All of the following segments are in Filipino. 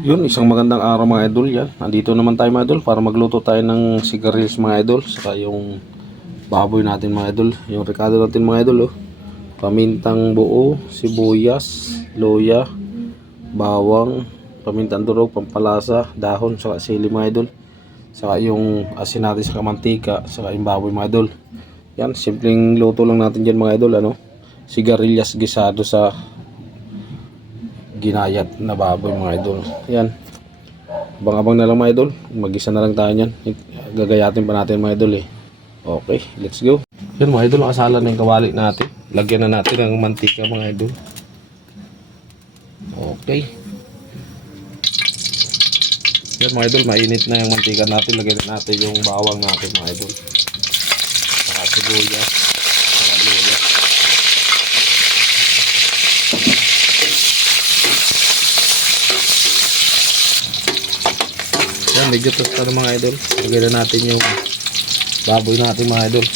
Yun, isang magandang araw mga idol yan. Nandito naman tayo mga idol para magluto tayo ng sigarilyas mga idol. Saka yung baboy natin mga idol. Yung rekado natin mga idol oh. Pamintang buo, sibuyas, loya, bawang, pamintang durog, pampalasa, dahon, saka sili mga idol. Saka yung asin natin sa mantika, saka yung baboy mga idol. Yan, simpleng luto lang natin dyan mga idol. Ano? Sigarilyas gisado sa ginayat na baboy mga idol. Yan. Abang-abang na lang mga idol. Mag-isa na lang tayo niyan. Gagayatin pa natin mga idol eh. Okay, let's go. Yan mga idol, nakasala na yung kawali natin. Lagyan na natin ng mantika mga idol. Okay. Yan mga idol, mainit na yung mantika natin. Lagyan na natin yung bawang natin mga idol. Saka sibuyas. Saka luya. Yan, medyo tosta na mga idol. Lagyan na natin yung baboy natin mga idol.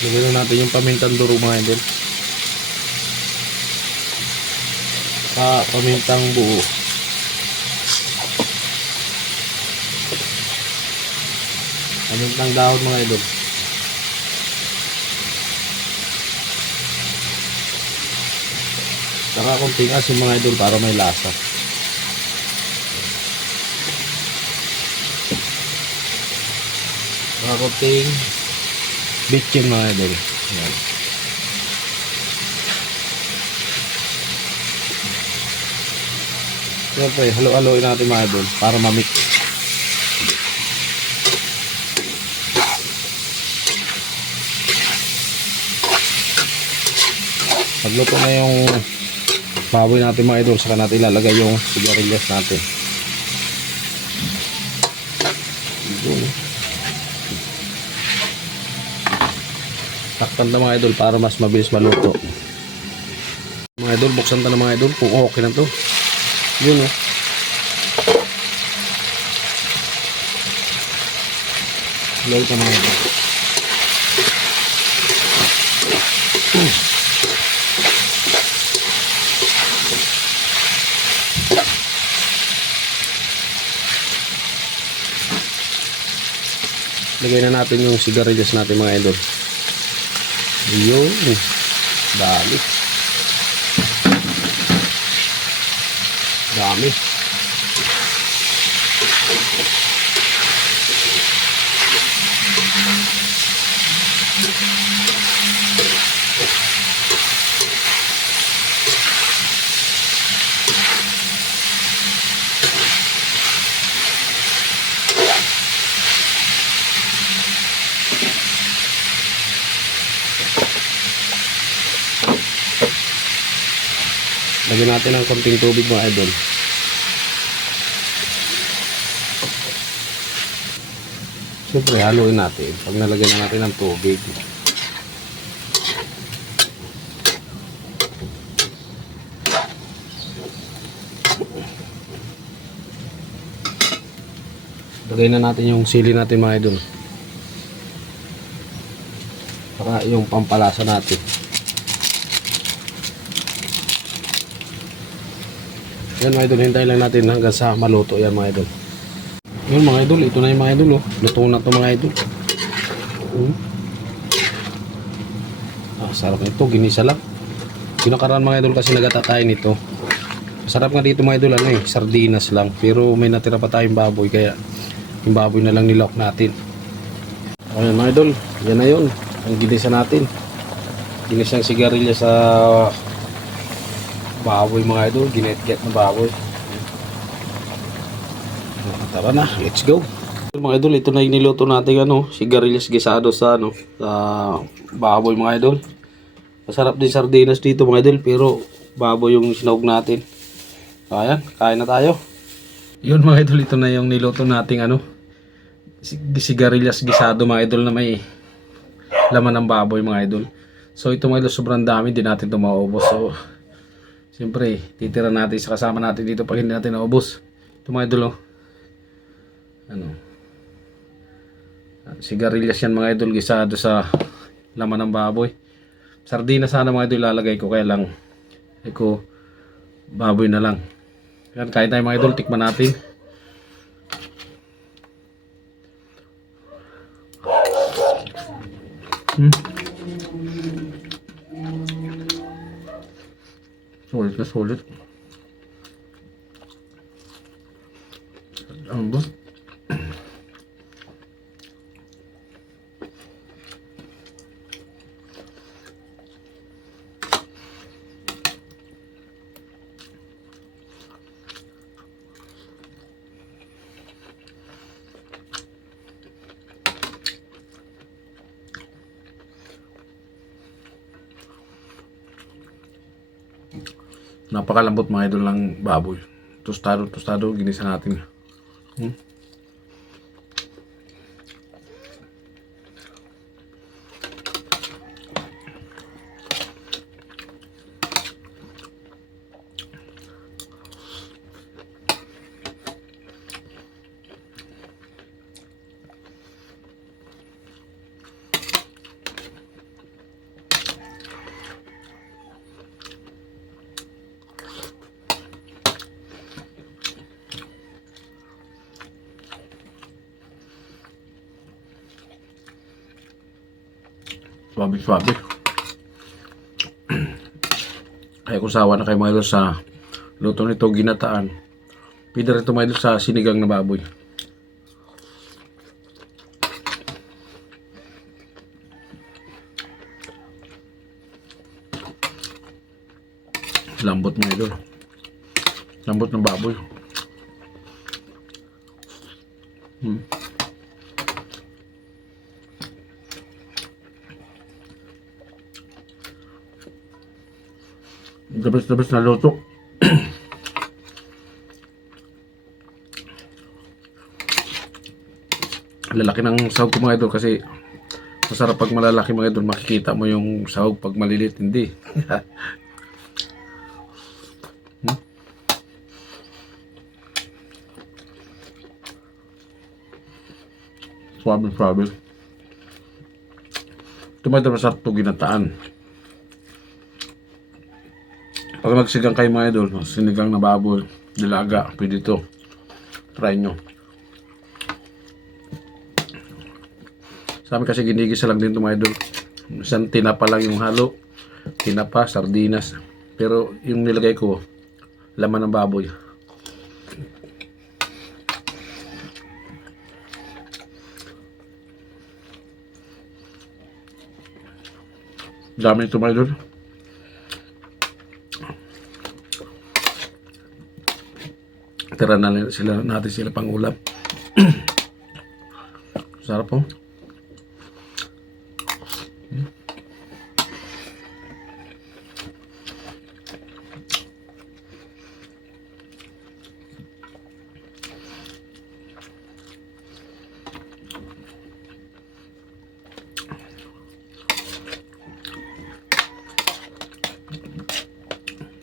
Lagyan na natin yung pamintang durog mga idol. Pamintang buo. Pamintang dahon mga idol. Saka konting asin mga idol para may lasa. Saka konting bitchin mga idol. Yan. Siyempre, halo-haloin natin mga idol para mamix. Pagluto na yung baboy natin mga idol, saka natin ilalagay yung sigarilyas natin. Yun. Takpan na mga idol para mas mabilis maluto. Mga idol, buksan na mga idol kung okay na to. Yun oh. Load na mga idol. Lagay na natin yung sigarilyas natin mga idol. Yun. Dami. Dami. Lagyan natin ng konting tubig mga idol. Siyempre haluin natin pag nalagyan na natin ng tubig. Lagay na natin yung sili natin mga idol. Para yung pampalasa natin. Yan mga idol, hintayin lang natin hanggang sa maluto yan mga idol. Yun mga idol, ito na yung mga idol oh. Luto na to mga idol. Sarap nito, ginisa lang. Pinakaraan mga idol kasi nagatatayin nito. Sarap nga dito mga idol, ano eh, sardinas lang. Pero may natira pa tayong baboy, kaya yung baboy na lang nilawak natin. Ayan mga idol, yan na yun. Ang ginisa natin. Ginisang sigarilya sa baboy mga idol, ginet-get na baboy. Tara na, let's go. Mga idol, ito na yung niluto natin ano, sigarilyas gisado sa ano, sa baboy mga idol. Masarap din sardinas dito mga idol, pero baboy yung sinawag natin. Ayan, kain na tayo. Yun mga idol, ito na yung niluto nating ano, sigarilyas gisado mga idol na may laman ng baboy mga idol. So ito mga idol, sobrang dami, din natin ito maubos. So siyempre titira natin sa kasama natin dito pag hindi natin naubos. Ito mga idol, oh. Ano, sigarilyas yan mga idol, gisado sa laman ng baboy. Sardinas sana mga idol lalagay ko, kaya lang ko baboy na lang. Yan, kain tayo mga idol, tikman natin. Sulit na sulit. Ano ba? Napakalambot mga idol ng baboy. Tostado, ginisa natin. Swabe. Kaya kung sawa na kayo mga idol sa luto nito ginataan, pwede rin ito mga idol sa sinigang na baboy. Lambot mga idol, lambot ng baboy. Dabis na luto. Lalaki ng sahog ko mga idol, kasi masarap pag malalaki mga idol, makikita mo yung sahog. Pag malilit hindi. Swabe. Ito mga idol, masarap ito ginataan. Pag nagsigang kayo mga idol, sinigang na baboy, dilaga, pwede ito. Try nyo. Sa amin kasi ginigisa lang din ito mga idol. Isang tinapa lang yung halo. Tinapa, sardinas. Pero yung nilagay ko, laman ng baboy. Dami ito mga idol. Tira na natin sila pang ulam. Sarap po.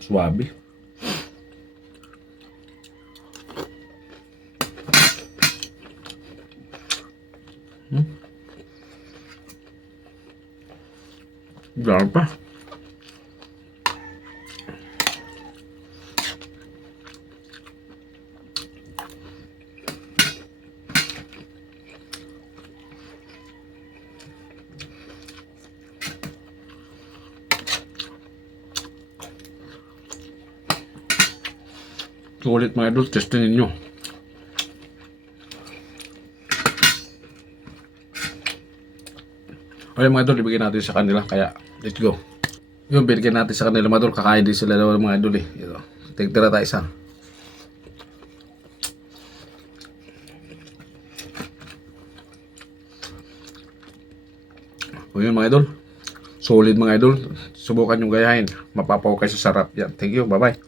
Swabe. Dami pa. Sulit mga idol, testin ninyo. Okay mga idol, ibigay natin sa kanila, kaya let's go. Yung binigyan natin sa kanila mga idol, kakain din sila daw mga idol eh. Ito, tigtira tayo isa. O yun mga idol, solid mga idol. Subukan yung gayahin, mapapaw kayo sa sarap yan. Thank you, bye bye.